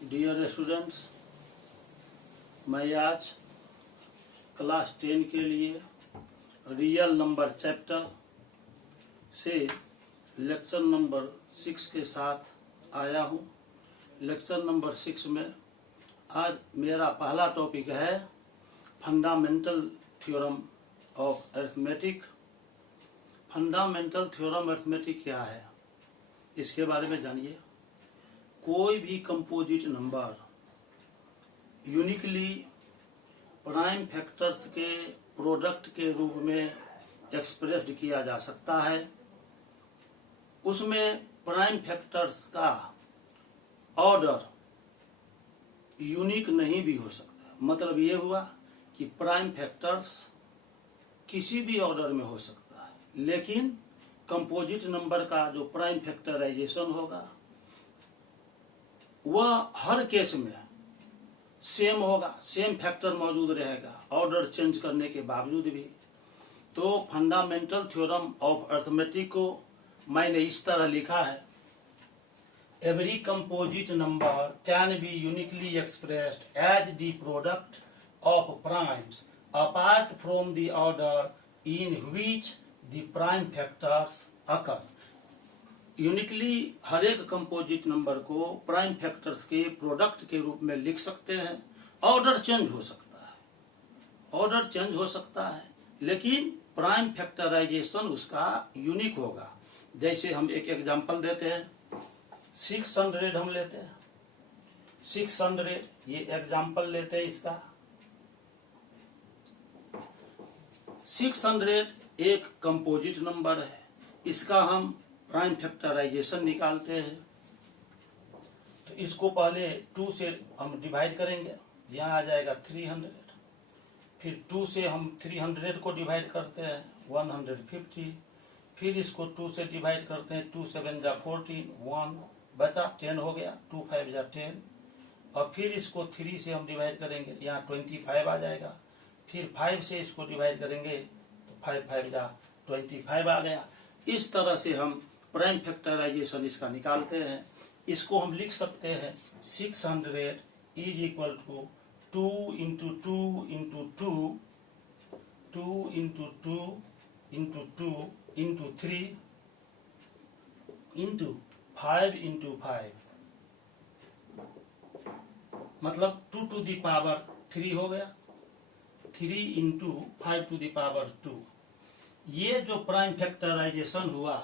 Dear students, मैं आज class 10 के लिए रियल नंबर चैप्टर से लेक्चर नंबर 6 के साथ आया हूँ। लेक्चर नंबर 6 में आज मेरा पहला टॉपिक है fundamental theorem of arithmetic. Fundamental theorem arithmetic क्या है, इसके बारे में जानिए। कोई भी composite number uniquely prime factors के प्रोडक्ट के रूप में एक्सप्रेस्ड किया जा सकता है। उसमें प्राइम फैक्टर्स का ऑर्डर यूनिक नहीं भी हो सकता। मतलब ये हुआ कि प्राइम फैक्टर्स किसी भी ऑर्डर में हो सकता है, लेकिन कंपोजिट नंबर का जो प्राइम फैक्टराइजेशन होगा वह हर केस में सेम होगा, सेम फैक्टर मौजूद रहेगा ऑर्डर चेंज करने के बावजूद भी। तो फंडामेंटल थ्योरम ऑफ अरिथमेटिक को मैंने इस तरह लिखा है, every composite number can be uniquely expressed as the product of primes apart from the order in which the prime factors occur. Uniquely हर एक कंपोजिट नंबर को प्राइम फैक्टर्स के प्रोडक्ट के रूप में लिख सकते हैं। ऑर्डर चेंज हो सकता है, ऑर्डर चेंज हो सकता है, लेकिन प्राइम फैक्टराइजेशन उसका यूनिक होगा। जैसे हम एक एग्जांपल देते हैं, 600 हम लेते हैं। 600 ये एग्जांपल लेते हैं इसका। 600 एक कंपोजिट नंबर है, इसका हम प्राइम फैक्टराइजेशन निकालते हैं। तो इसको पहले 2 से हम डिवाइड करेंगे, यहाँ आ जाएगा 300। फिर 2 से हम 300 को डिवाइड करते हैं 150। फिर इसको 2 से डिवाइड करते हैं, 2 7 जा 14, 1 बचा 10 हो गया, 2 5 जा 10। और फिर इसको 3 से हम डिवाइड करेंगे, यहाँ 25 आ जाएगा। फिर 5 से इसको डिवाइड करेंगे तो 5 5 जा 25 आ गया। इस तरह से हम प्राइम फैक्टराइजेशन इसका निकालते हैं। इसको हम लिख सकते हैं 600 is equal to 2 into 2 into 2, 2 into 2 into 2 into 3 into 5 into 5, मतलब 2 टू द पावर 3 हो गया। 3 इंटू 5 टू द पावर 2। ये जो प्राइम फैक्टराइजेशन हुआ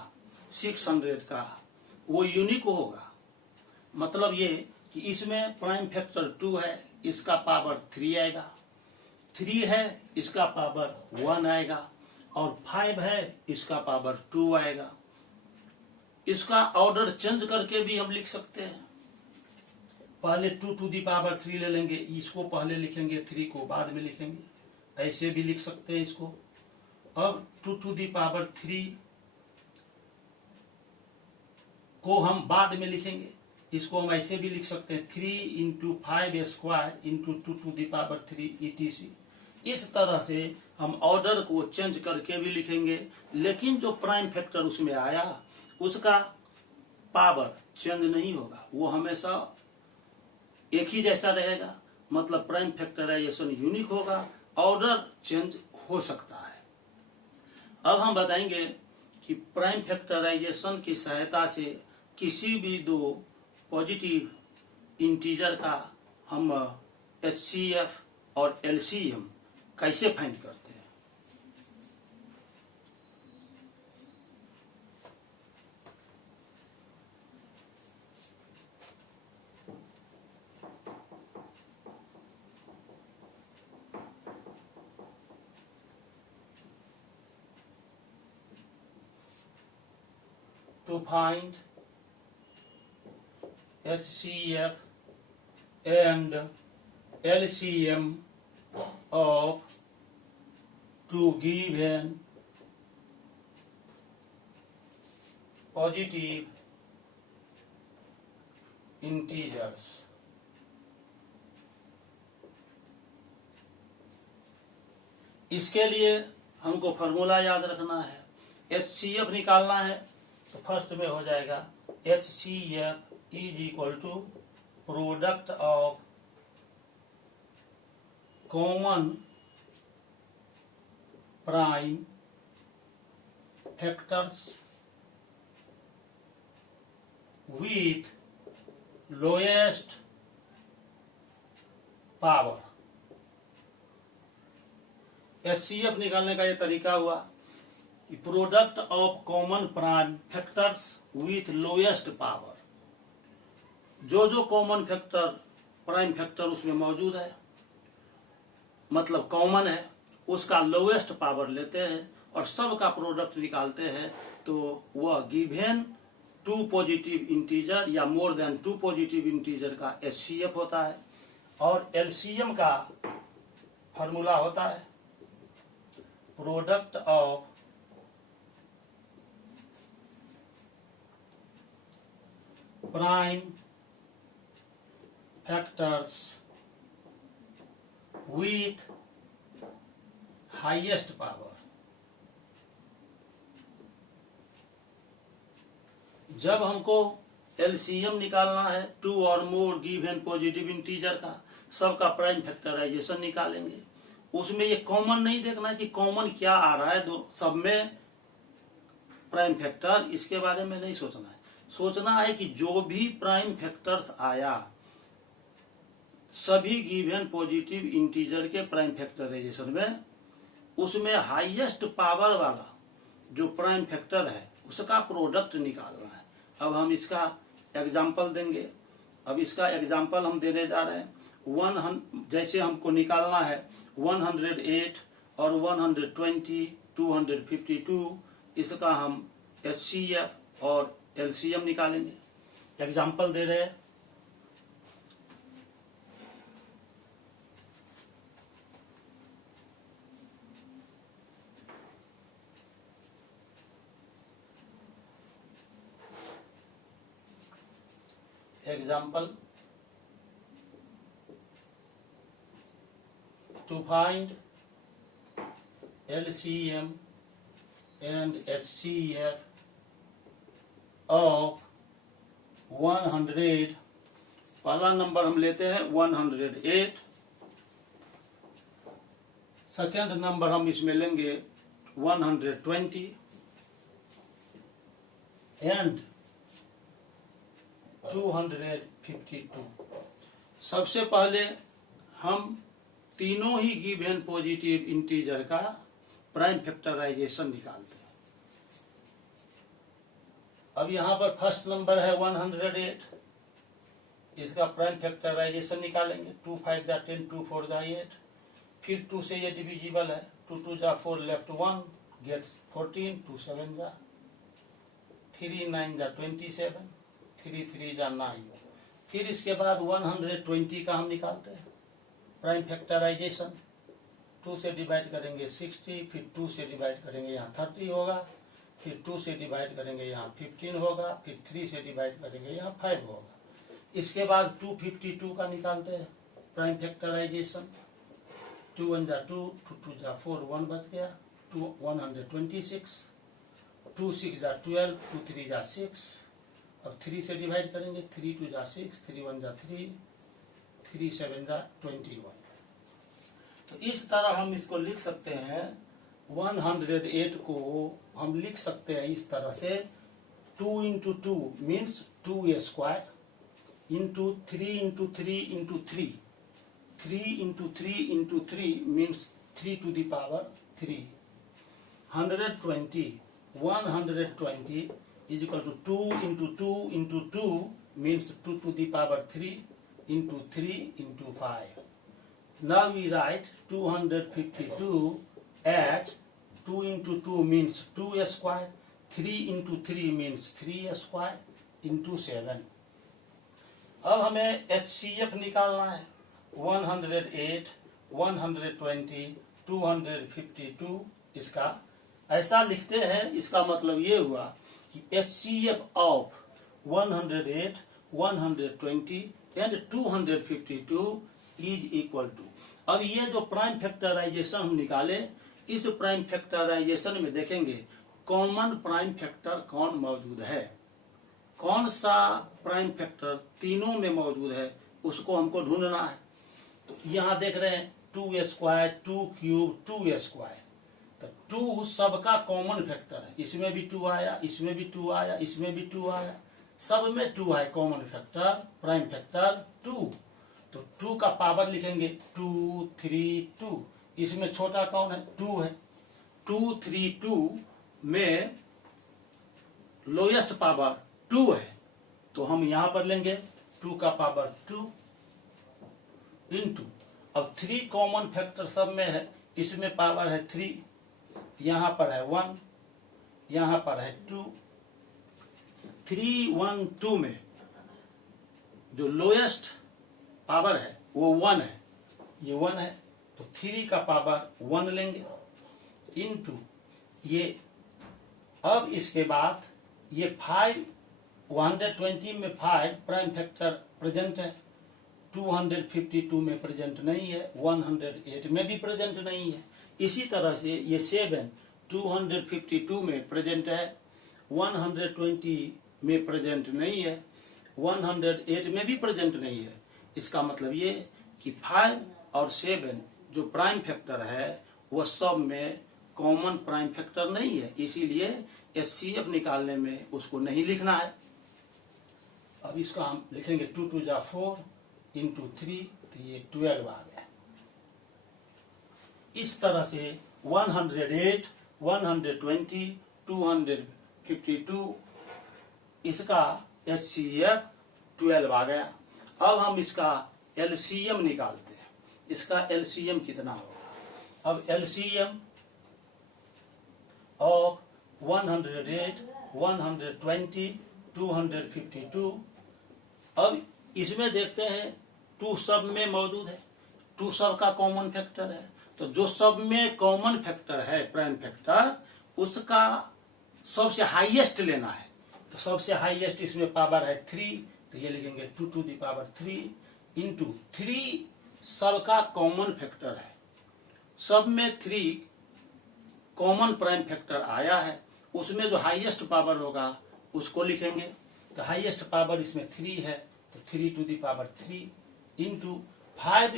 600 का, वो यूनिक होगा। मतलब ये कि इसमें प्राइम फैक्टर 2 है, इसका पावर 3 आएगा, 3 है इसका पावर 1 आएगा, और 5 है इसका पावर 2 आएगा। इसका ऑर्डर चेंज करके भी हम लिख सकते हैं। पहले 2 टू दी पावर 3 ले लेंगे, इसको पहले लिखेंगे, 3 को बाद में लिखेंगे। ऐसे भी लिख सकते हैं इसको। अब 2 टू दी पावर 3 को हम बाद में लिखेंगे, इसको हम ऐसे भी लिख सकते हैं 3 into 5 square into 2 to the power 3 ETC। इस तरह से हम ऑर्डर को चेंज करके भी लिखेंगे, लेकिन जो प्राइम फैक्टर उसमें आया उसका पावर चेंज नहीं होगा, वो हमेशा एक ही जैसा रहेगा। मतलब प्राइम फैक्टराइजेशन यूनिक होगा, ऑर्डर चेंज हो सकता है। अब हम बताएंगे कि प्राइम फैक्टराइजेशन की सहायता से किसी भी दो पॉजिटिव इंटीजर का हम HCF और LCM कैसे फाइंड करते हैं। To find HCF and LCM of two given positive integers, इसके लिए हमको फॉर्मूला याद रखना है। HCF निकालना है तो फर्स्ट में हो जाएगा HCF is equal to product of common prime factors with lowest power. HCF निकालने का ये तरीका हुआ कि product of common prime factors with lowest power. जो जो कॉमन फैक्टर प्राइम फैक्टर उसमें मौजूद है, मतलब कॉमन है, उसका लोएस्ट पावर लेते हैं और सब का प्रोडक्ट निकालते हैं, तो वह गिवन टू पॉजिटिव इंटीजर या more than two positive integer का HCF होता है। और LCM का फॉर्मूला होता है product of prime factors with highest power. जब हमको LCM निकालना है टू और मोर गिवन पॉजिटिव इंटीजर का, सबका प्राइम फैक्टराइजेशन निकालेंगे। उसमें ये कॉमन नहीं देखना है कि कॉमन क्या आ रहा है, दो सब में प्राइम फैक्टर, इसके बारे में नहीं सोचना है। सोचना है कि जो भी प्राइम फैक्टर्स आया सभी गिवन पॉजिटिव इंटीजर के प्राइम फैक्टराइजेशन में, उसमें हाईएस्ट पावर वाला जो प्राइम फैक्टर है उसका प्रोडक्ट निकालना है। अब हम इसका एग्जाम्पल देंगे। अब इसका एग्जाम्पल हम देने जा रहे हैं। जैसे हमको निकालना है 108 और 120, 252, इसका हम HCF और LCM निकालेंगे। एग्जाम्पल दे रहे हैं। Example, to find LCM and HCF of 100, पहला नंबर हम लेते हैं 108, सेकेंड नंबर हम इसमें लेंगे 120 एंड 252। सबसे पहले हम तीनों ही गिवन पॉजिटिव इंटीजर का प्राइम फैक्टराइजेशन निकालते हैं। अब यहाँ पर फर्स्ट नंबर है 108, इसका प्राइम फैक्टराइजेशन निकालेंगे। 2 5 जा 10, 2 4 जा 8, फिर 2 से ये डिविजिबल है, 2 2 जा 4, लेफ्ट 1 गेट्स 14, 2 7 जा 3 9 जा 27, 3 3 जा 9। फिर इसके बाद 120 का हम निकालते हैं प्राइम फैक्टराइजेशन। 2 से डिवाइड करेंगे 60, फिर 2 से डिवाइड करेंगे यहाँ 30 होगा, फिर 2 से डिवाइड करेंगे यहाँ 15 होगा, फिर 3 से डिवाइड करेंगे यहाँ 5 होगा। इसके बाद 252 का निकालते हैं प्राइम फैक्टराइजेशन। 2 1 जा 2, 2 2 जा 4, 1 बच गया, 126, 2 6 जा 12, 2 3 जा 6, अब 3 से डिवाइड करेंगे, 3 2 जा 6, 3 1 जा 3, 3 7 जा 21। तो इस तरह हम इसको लिख सकते हैं। 108 को हम लिख सकते हैं इस तरह से, 2 into 2 means 2 square, into 3 into 3 into 3, 3 into 3 into 3 means 3 to the power 3। 120 is equal to 2 into 2 into 2 means 2 to the power 3 into 3 into 5. Now we write 252 as 2 into 2 means 2 square, 3 into 3 means 3 square into 7. अब हमें HCF निकालना है। 108, 120, 252, इसका ऐसा लिखते हैं। इसका मतलब ये हुआ कि HCF of 108, 120 and 252 is equal to. अब ये जो प्राइम फैक्टराइजेशन हम निकाले, इस प्राइम फैक्टराइजेशन में देखेंगे कॉमन प्राइम फैक्टर कौन मौजूद है। कौन सा प्राइम फैक्टर तीनों में मौजूद है उसको हमको ढूंढना है। तो यहाँ देख रहे हैं 2 स्क्वायर 2 क्यूब 2 स्क्वायर, तो 2 सबका कॉमन फैक्टर है। इसमें भी 2 आया, इसमें भी 2 आया, इसमें भी 2 आया, सब में 2 है कॉमन फैक्टर, प्राइम फैक्टर 2। तो 2 का पावर लिखेंगे 2 3 2। इसमें छोटा कौन है? 2 है। 2 3 2 में लोएस्ट पावर 2 है, तो हम यहां पर लेंगे 2 का पावर 2 इंटू, अब 3 कॉमन फैक्टर सब में है, इसमें पावर है 3, यहां पर है 1, यहां पर है 2। 3 1 2 में जो लोएस्ट पावर है वो 1 है, ये 1 है, तो 3 का पावर 1 लेंगे इंटू ये। अब इसके बाद ये 5 120 में 5 प्राइम फैक्टर प्रेजेंट है, 252 में प्रेजेंट नहीं है, 108 में भी प्रेजेंट नहीं है। इसी तरह से ये 7 252 में प्रेजेंट है, 120 में प्रेजेंट नहीं है, 108 में भी प्रेजेंट नहीं है। इसका मतलब ये कि 5 और 7 जो प्राइम फैक्टर है वो सब में कॉमन प्राइम फैक्टर नहीं है, इसीलिए HCF निकालने में उसको नहीं लिखना है। अब इसका हम लिखेंगे 2 2 जा 4 इंटू 3, तो ये 12 आ गया। इस तरह से 108 120 252 इसका HCF 12 आ गया। अब हम इसका LCM निकालते हैं। इसका LCM कितना होगा? अब LCM ऑफ 108 120 252, अब इसमें देखते हैं 2 सब में मौजूद है, 2 सब का कॉमन फैक्टर है, तो जो सब में कॉमन फैक्टर है प्राइम फैक्टर उसका सबसे हाईएस्ट लेना है। तो सबसे हाईएस्ट इसमें पावर है 3, तो ये लिखेंगे 2 टू द पावर 3 इंटू 3 सबका कॉमन फैक्टर है, सब में 3 कॉमन प्राइम फैक्टर आया है, उसमें जो हाईएस्ट पावर होगा उसको लिखेंगे। तो हाईएस्ट पावर इसमें 3 है, तो 3 टू द पावर 3 इंटू 5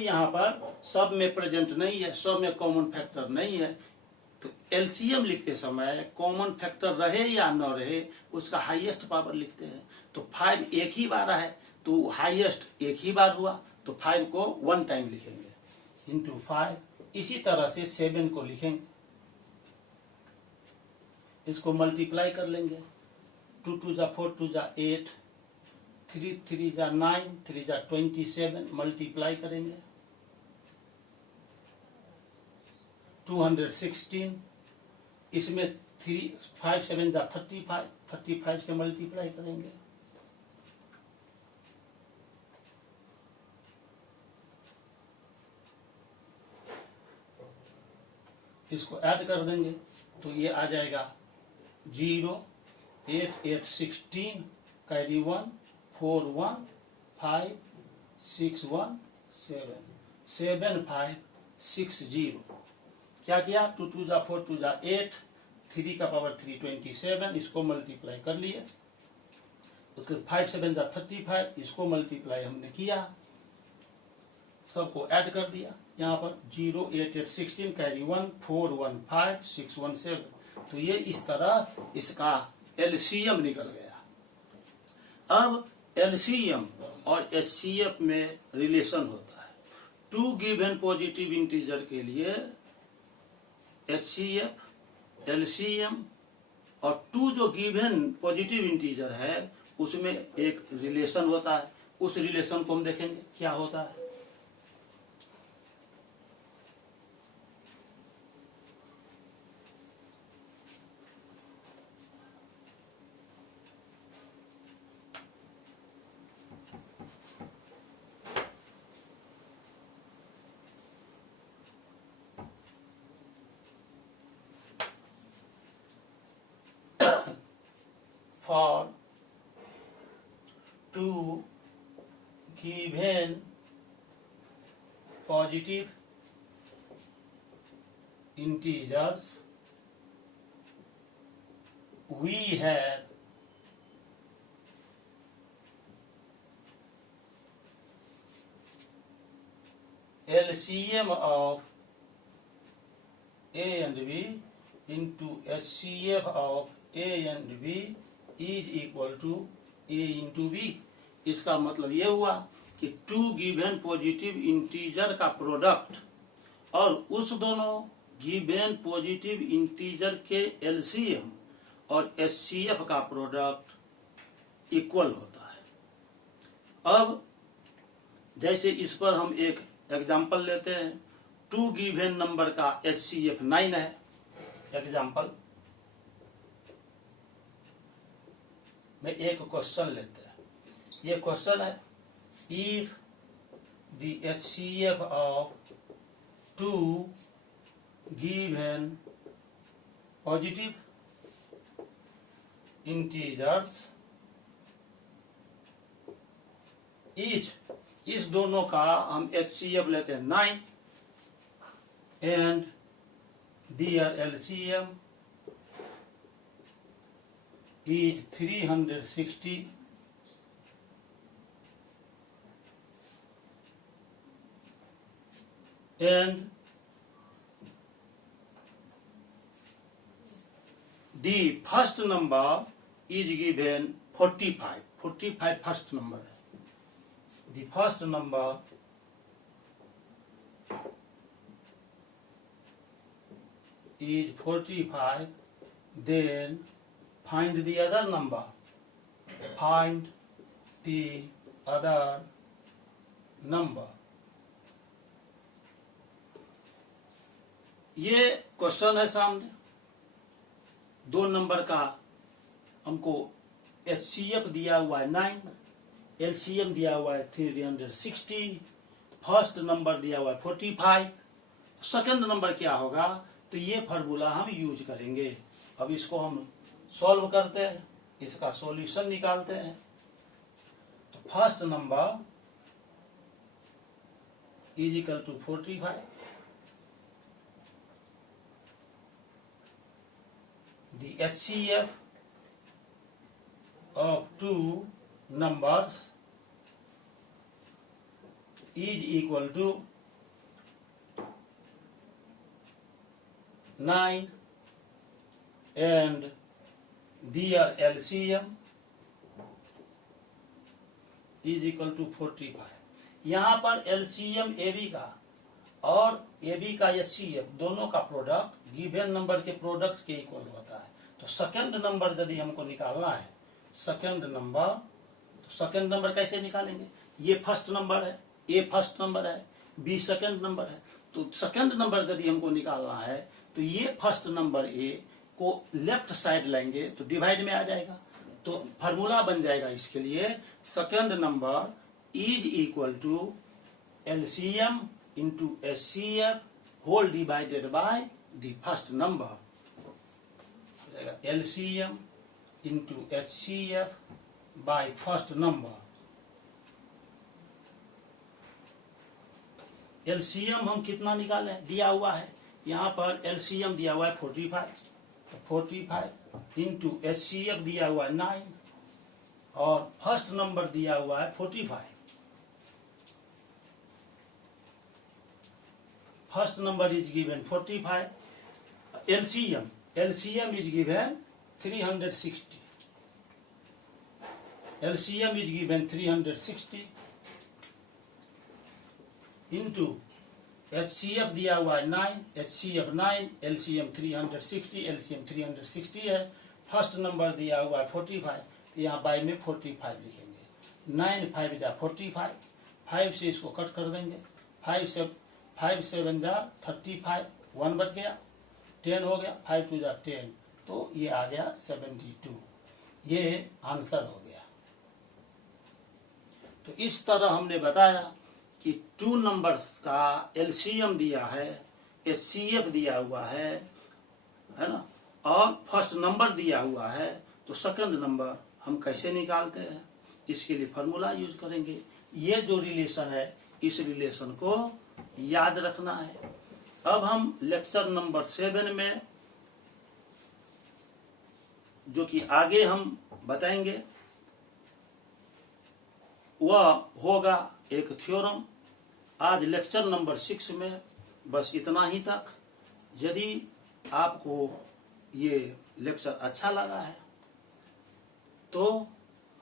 यहाँ पर सब में प्रेजेंट नहीं है, सब में कॉमन फैक्टर नहीं है, तो LCM लिखते समय कॉमन फैक्टर रहे या न रहे उसका हाईएस्ट पावर लिखते हैं। तो 5 एक ही बार है, तो हाईएस्ट एक ही बार हुआ, तो 5 को 1 टाइम लिखेंगे इंटू 5। इसी तरह से 7 को लिखेंगे, इसको मल्टीप्लाई कर लेंगे, 2 2 जा 4 2 जा 8, 3 3 जा 9 3 जा 27, मल्टीप्लाई करेंगे 216, इसमें 5 7 जा 35 से मल्टीप्लाई करेंगे, इसको ऐड कर देंगे तो ये आ जाएगा 0 8 8 16 कैरी 1 4 1 5 6 1 7 7 5 6 0। क्या किया? 2 2 जा 4 2 जा 8, 3 का पावर 3 27, इसको मल्टीप्लाई कर लिए, उसके 5 7 जा 35, इसको मल्टीप्लाई हमने किया, सबको ऐड कर दिया, यहाँ पर 0 8 8 16 कैरी 1 4 1 5 6 1 7। तो ये इस तरह इसका LCM निकल गया। अब LCM और HCF में रिलेशन होता है। 2 गिवन पॉजिटिव इंटीजर के लिए HCF, LCM और 2 जो गिवन पॉजिटिव इंटीजर है उसमें एक रिलेशन होता है। उस रिलेशन को हम देखेंगे क्या होता है। For 2 given positive integers we have LCM of A and B into HCF of A and B is equal to A into B। इसका मतलब ये हुआ कि टू गिवन पॉजिटिव इंटीजर का प्रोडक्ट और उस दोनों गिवन पॉजिटिव इंटीजर के एलसीएम और एचसीएफ का प्रोडक्ट इक्वल होता है। अब जैसे इस पर हम एक एग्जाम्पल लेते हैं, टू गिवन नंबर का एचसीएफ 9 है। एग्जाम्पल में एक क्वेश्चन लेते हैं। ये क्वेश्चन है, if the HCF of two given positive integers इस दोनों का हम HCF लेते हैं 9 and their LCM is 360 and the first number is given 45 first number है। The first number is 45, then find the other number, find the other number। ये question है सामने, दो नंबर का हमको HCF दिया हुआ है 9, LCM दिया हुआ है 360, फर्स्ट नंबर दिया हुआ है 45, सेकंड नंबर क्या होगा, तो ये फार्मूला हम यूज करेंगे। अब इसको हम सॉल्व करते हैं, इसका सॉल्यूशन निकालते हैं। तो first number is equal to 45, the HCF of two numbers is equal to 9 and their LCM is equal to 45। यहाँ पर LCM AB का और AB का HCF दोनों का प्रोडक्ट गिवन नंबर के प्रोडक्ट के इक्वल होता है। तो सेकंड नंबर यदि हमको निकालना है, सेकंड नंबर, तो सेकंड नंबर कैसे निकालेंगे, ये फर्स्ट नंबर है, ए फर्स्ट नंबर है, बी सेकंड नंबर है। तो सेकंड नंबर यदि हमको निकालना है तो ये फर्स्ट नंबर ए को लेफ्ट साइड लाएंगे तो डिवाइड में आ जाएगा। तो फार्मूला बन जाएगा इसके लिए, second number is equal to LCM into HCF whole divided by the first number। LCM into HCF by first number। LCM हम कितना निकाले, दिया हुआ है यहाँ पर LCM दिया हुआ है 45, तो 45 इंटू HCF दिया हुआ है 9 और फर्स्ट नंबर दिया हुआ है 45। First number is given 45, LCM is given 360, LCM is given 360 into HCF दिया हुआ है 9, HCF 9, LCM 360, LCM 360 है, फर्स्ट नंबर दिया हुआ है 45, तो यहाँ बाय में 45 लिखेंगे, 9 5 जा 45, 5 से इसको कट कर देंगे, 5 7 जा 35, 1 बच गया, 10 हो गया, 5 2 जा 10, तो ये आ गया 72, ये आंसर हो गया। तो इस तरह हमने बताया कि टू नंबर्स का LCM दिया है, HCF दिया हुआ है ना, और फर्स्ट नंबर दिया हुआ है, तो सेकंड नंबर हम कैसे निकालते हैं, इसके लिए फार्मूला यूज करेंगे। ये जो रिलेशन है, इस रिलेशन को याद रखना है। अब हम लेक्चर नंबर 7 में जो कि आगे हम बताएंगे, वह होगा एक थ्योरम। आज लेक्चर नंबर 6 में बस इतना ही तक। यदि आपको ये लेक्चर अच्छा लगा है तो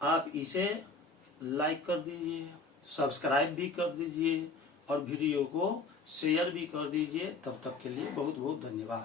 आप इसे लाइक कर दीजिए, सब्सक्राइब भी कर दीजिए और वीडियो को शेयर भी कर दीजिए। तब तक के लिए बहुत बहुत धन्यवाद।